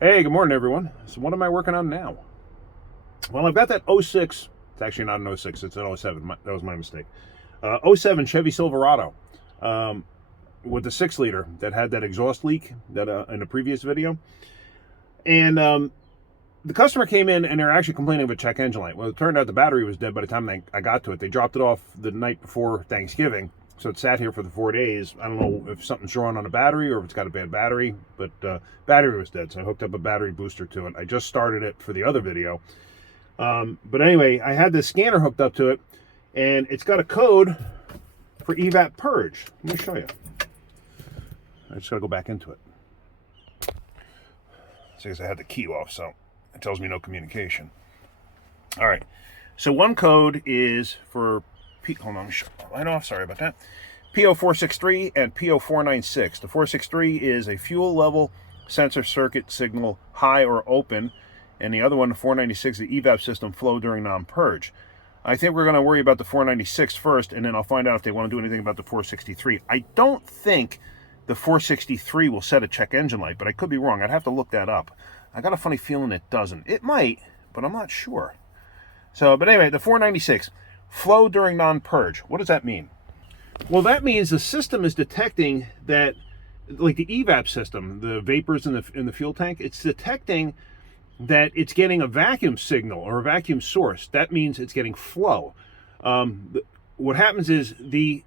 Hey, good morning, everyone. So what am I working on now? Well, I've got that '06. It's actually not an '06. It's an '07. That was my mistake. '07 Chevy Silverado um, with the 6-liter that had that exhaust leak that in the previous video. And the customer came in and they're actually complaining of a check engine light. Well, it turned out the battery was dead by the time I got to it. They dropped it off the night before Thanksgiving. So it sat here for the 4 days. I don't know if something's wrong on the battery or if it's got a bad battery, but battery was dead. So I hooked up a battery booster to it. I just started it for the other video. But anyway, I had this scanner hooked up to it, and it's got a code for evap purge. Let me show you. I just got to go back into it. See, I had the key off, so it tells me no communication. All right. So one code is for hold on, let me shut the light off. Sorry about that. P0463 and P0496. The 463 is a fuel level sensor circuit signal high or open, and the other one, the 496, the evap system flow during non-purge. I think we're going to worry about the 496 first, and then I'll find out if they want to do anything about the 463. I don't think the 463 will set a check engine light, but I could be wrong. I'd have to look that up. I got a funny feeling it doesn't. It might, but I'm not sure. So, but anyway, the 496. Flow during non-purge. What does that mean? Well, that means the system is detecting that, like the evap system, the vapors in the fuel tank, it's detecting that it's getting a vacuum signal or a vacuum source. That means it's getting flow. What happens is the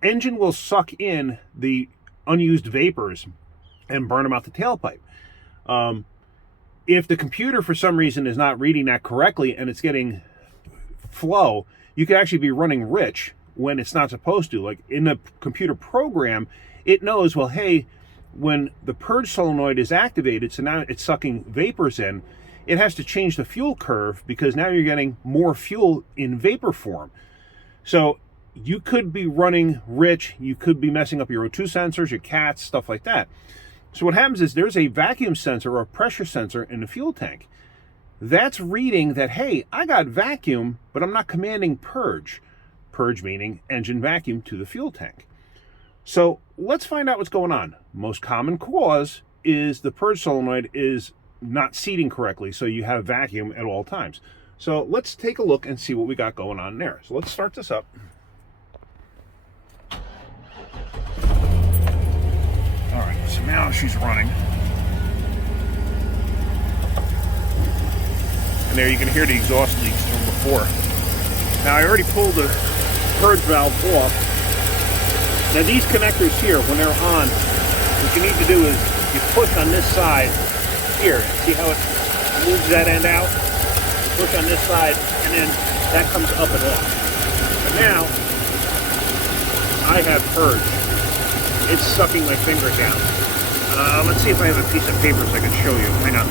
engine will suck in the unused vapors and burn them out the tailpipe. If the computer for some reason is not reading that correctly and it's getting flow, you could actually be running rich when it's not supposed to. Like in the computer program, it knows, well, hey, when the purge solenoid is activated, so now it's sucking vapors in, it has to change the fuel curve because now you're getting more fuel in vapor form. So you could be running rich, you could be messing up your O2 sensors, your CATs, stuff like that. So what happens is there's a vacuum sensor or a pressure sensor in the fuel tank. That's reading that, hey, I got vacuum, but I'm not commanding purge. Purge meaning engine vacuum to the fuel tank. So let's find out what's going on. Most common cause is the purge solenoid is not seating correctly, so you have vacuum at all times. So let's take a look and see what we got going on there. So let's start this up. All right, so now she's running. And there you can hear the exhaust leaks from before. Now I already pulled the purge valve off. Now these connectors here, when they're on, what you need to do is you push on this side here. See how it moves that end out? You push on this side and then that comes up and off. But now I have purge. It's sucking my finger down. Let's see if I have a piece of paper so I can show you. Hang on.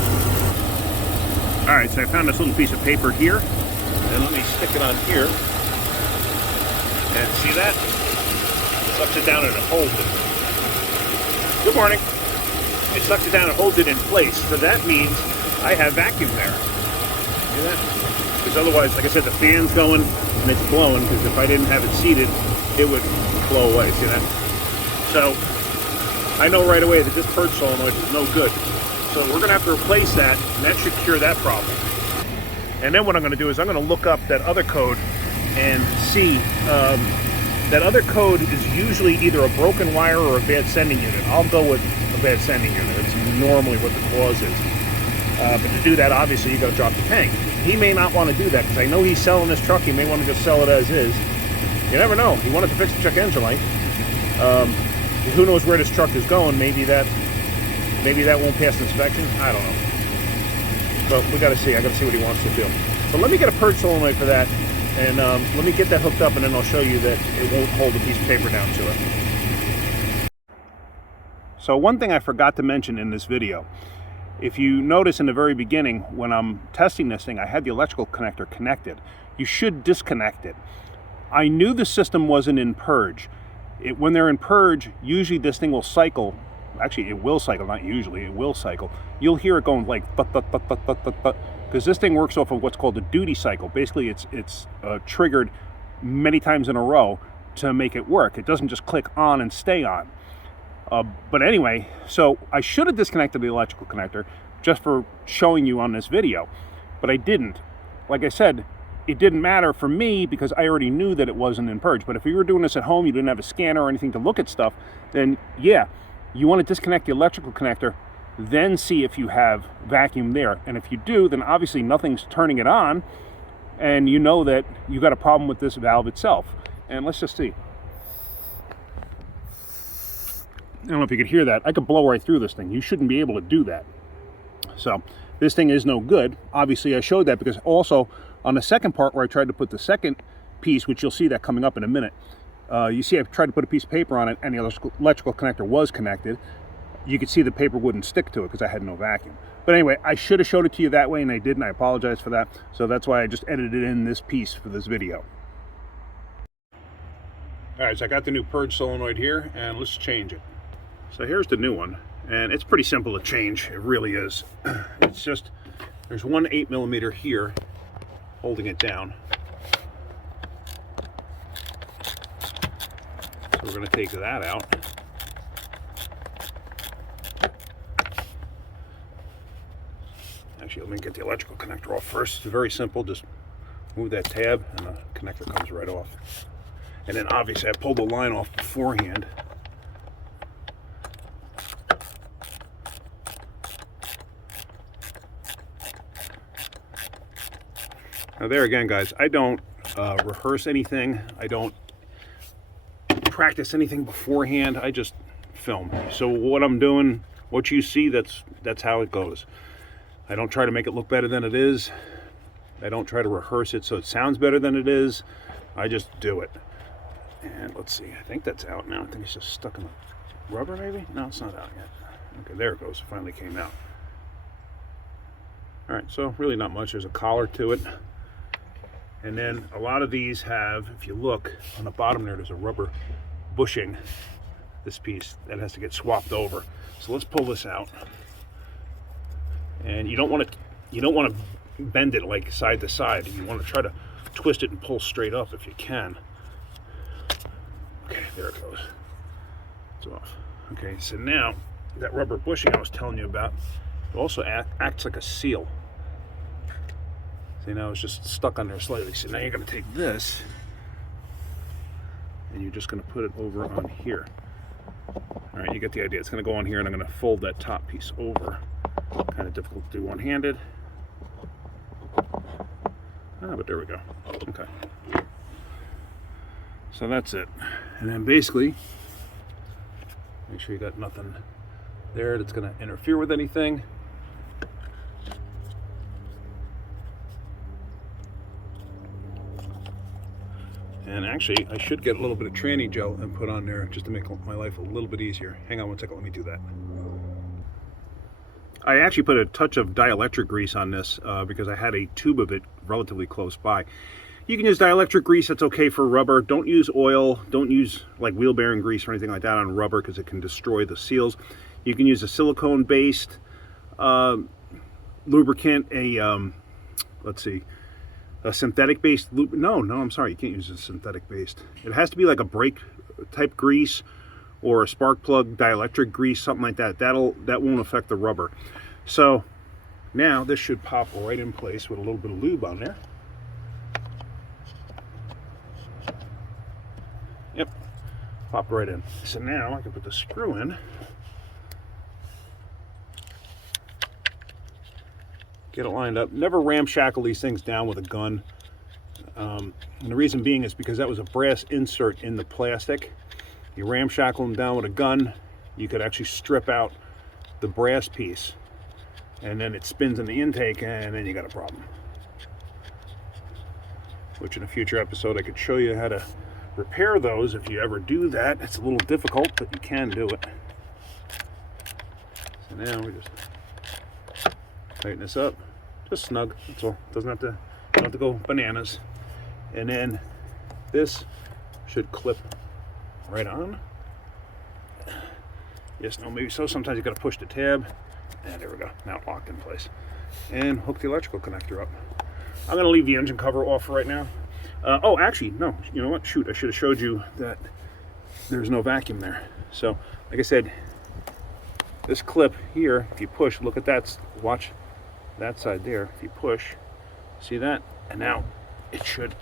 Alright, so I found this little piece of paper here, and let me stick it on here, and see that? It sucks it down and it holds it. Good morning. It sucks it down and holds it in place, so that means I have vacuum there. See that? Because otherwise, like I said, the fan's going and it's blowing, because if I didn't have it seated, it would blow away, see that? So, I know right away that this purge solenoid is no good. So we're going to have to replace that, and that should cure that problem. And then what I'm going to do is I'm going to look up that other code and see. That other code is usually either a broken wire or a bad sending unit. I'll go with a bad sending unit. That's normally what the cause is. But to do that, obviously, you got to drop the tank. He may not want to do that because I know he's selling this truck. He may want to just sell it as is. You never know. He wanted to fix the check engine light. Who knows where this truck is going? Maybe that won't pass inspection. I don't know. But we got to see. I got to see what he wants to do. So let me get a purge solenoid for that, and let me get that hooked up, and then I'll show you that it won't hold a piece of paper down to it. So one thing I forgot to mention in this video, if you notice in the very beginning when I'm testing this thing, I had the electrical connector connected. You should disconnect it. I knew the system wasn't in purge. When they're in purge, usually this thing will cycle. Actually, it will cycle, not usually, it will cycle. You'll hear it going like because this thing works off of what's called a duty cycle. Basically, it's triggered many times in a row to make it work. It doesn't just click on and stay on. But anyway, so I should have disconnected the electrical connector just for showing you on this video, but I didn't. Like I said, it didn't matter for me because I already knew that it wasn't in purge. But if you were doing this at home, you didn't have a scanner or anything to look at stuff, then yeah, you want to disconnect the electrical connector, then see if you have vacuum there. And if you do, then obviously nothing's turning it on, and you know that you got a problem with this valve itself. And let's just see. I don't know if you could hear that. I could blow right through this thing. You shouldn't be able to do that. So this thing is no good. Obviously I showed that because also on the second part where I tried to put the second piece, which you'll see that coming up in a minute, you see I tried to put a piece of paper on it and the electrical connector was connected. You could see the paper wouldn't stick to it because I had no vacuum. But anyway, I should have showed it to you that way and I didn't. I apologize for that. So that's why I just edited in this piece for this video. All right, so I got the new purge solenoid here and let's change it. So here's the new one, and it's pretty simple to change. It really is. It's just, there's one 8mm here holding it down. So we're going to take that out. Actually, let me get the electrical connector off first. It's very simple. Just move that tab and the connector comes right off. And then obviously I pulled the line off beforehand. Now there again, guys, I don't rehearse anything. I don't practice anything beforehand. I just film. So what I'm doing, what you see, that's how it goes. I don't try to make it look better than it is. I don't try to rehearse it so it sounds better than it is. I just do it. And let's see, I think that's out now. I think it's just stuck in the rubber maybe? No, it's not out yet. Okay, there it goes. It finally came out. All right, so really not much. There's a collar to it. And then a lot of these have, if you look on the bottom there's a rubber bushing, this piece that has to get swapped over. So let's pull this out. And you don't want to bend it like side to side. You want to try to twist it and pull straight up if you can. Okay, there it goes. It's off. Okay, so now that rubber bushing I was telling you about also acts like a seal. See, now it's just stuck on there slightly. So now you're going to take this and you're just going to put it over on here. All right, you get the idea. It's going to go on here and I'm going to fold that top piece over. Kind of difficult to do one-handed. But there we go. Okay. So that's it. And then basically, make sure you got nothing there that's going to interfere with anything. And actually, I should get a little bit of tranny gel and put on there just to make my life a little bit easier. Hang on one second, let me do that. I actually put a touch of dielectric grease on this because I had a tube of it relatively close by. You can use dielectric grease, that's okay for rubber. Don't use oil, don't use like wheel bearing grease or anything like that on rubber because it can destroy the seals. You can use a silicone-based lubricant, let's see, a synthetic-based no, I'm sorry, you can't use a synthetic-based. It has to be like a brake type grease or a spark plug dielectric grease, something like that. That won't affect the rubber. So now this should pop right in place with a little bit of lube on there. Yep, popped right in. So now I can put the screw in. Get it lined up. Never ramshackle these things down with a gun. And the reason being is because that was a brass insert in the plastic. You ramshackle them down with a gun, you could actually strip out the brass piece. And then it spins in the intake and then you got a problem. Which in a future episode I could show you how to repair those if you ever do that. It's a little difficult, but you can do it. So now we just tighten this up. Just snug, that's all. Don't have to go bananas. And then this should clip right on. Yes, no, maybe so. Sometimes you got to push the tab. And there we go. Now locked in place. And hook the electrical connector up. I'm going to leave the engine cover off right now. Oh, actually, no. You know what? Shoot, I should have showed you that there's no vacuum there. So like I said, this clip here, if you push, look at that, watch that side there. If you push, see that? And now it should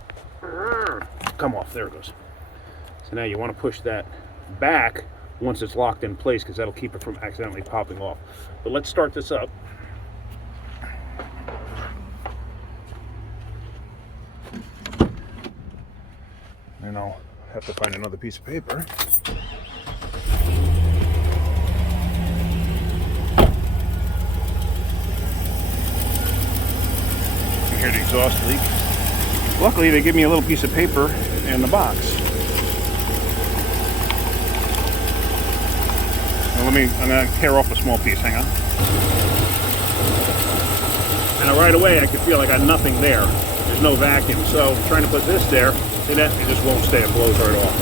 come off. There it goes. So now you want to push that back once it's locked in place, because that'll keep it from accidentally popping off. But let's start this up. And I'll have to find another piece of paper. You hear the exhaust leak. Luckily, they give me a little piece of paper in the box. Now I'm going to tear off a small piece. Hang on. And right away, I can feel I got nothing there. There's no vacuum. So trying to put this there, see that? It just won't stay. It blows right off.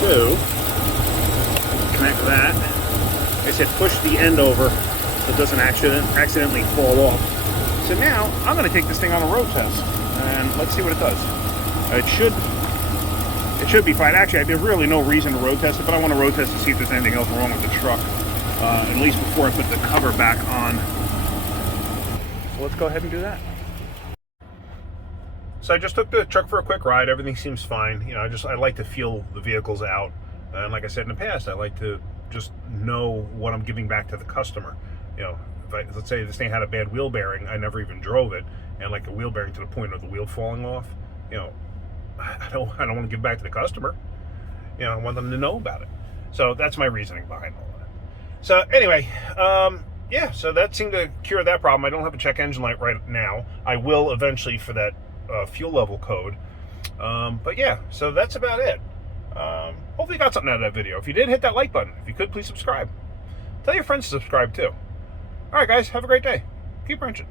So connect that. Like I said, push the end over so it doesn't accidentally fall off. So now I'm going to take this thing on a road test and let's see what it does. It should be fine. Actually, there's really no reason to road test it, but I want to road test to see if there's anything else wrong with the truck, at least before I put the cover back on. So let's go ahead and do that. So I just took the truck for a quick ride. Everything seems fine. You know, I like to feel the vehicles out, and like I said in the past, I like to just know what I'm giving back to the customer. You know, let's say this thing had a bad wheel bearing, I never even drove it, and like a wheel bearing to the point of the wheel falling off, you know, I don't want to give back to the customer. You know, I want them to know about it. So that's my reasoning behind all that. So anyway, yeah, so that seemed to cure that problem. I don't have a check engine light right now. I will eventually for that fuel level code. But yeah, so that's about it. Hopefully you got something out of that video. If you did, hit that like button. If you could, please subscribe. Tell your friends to subscribe too. All right, guys, have a great day. Keep wrenching.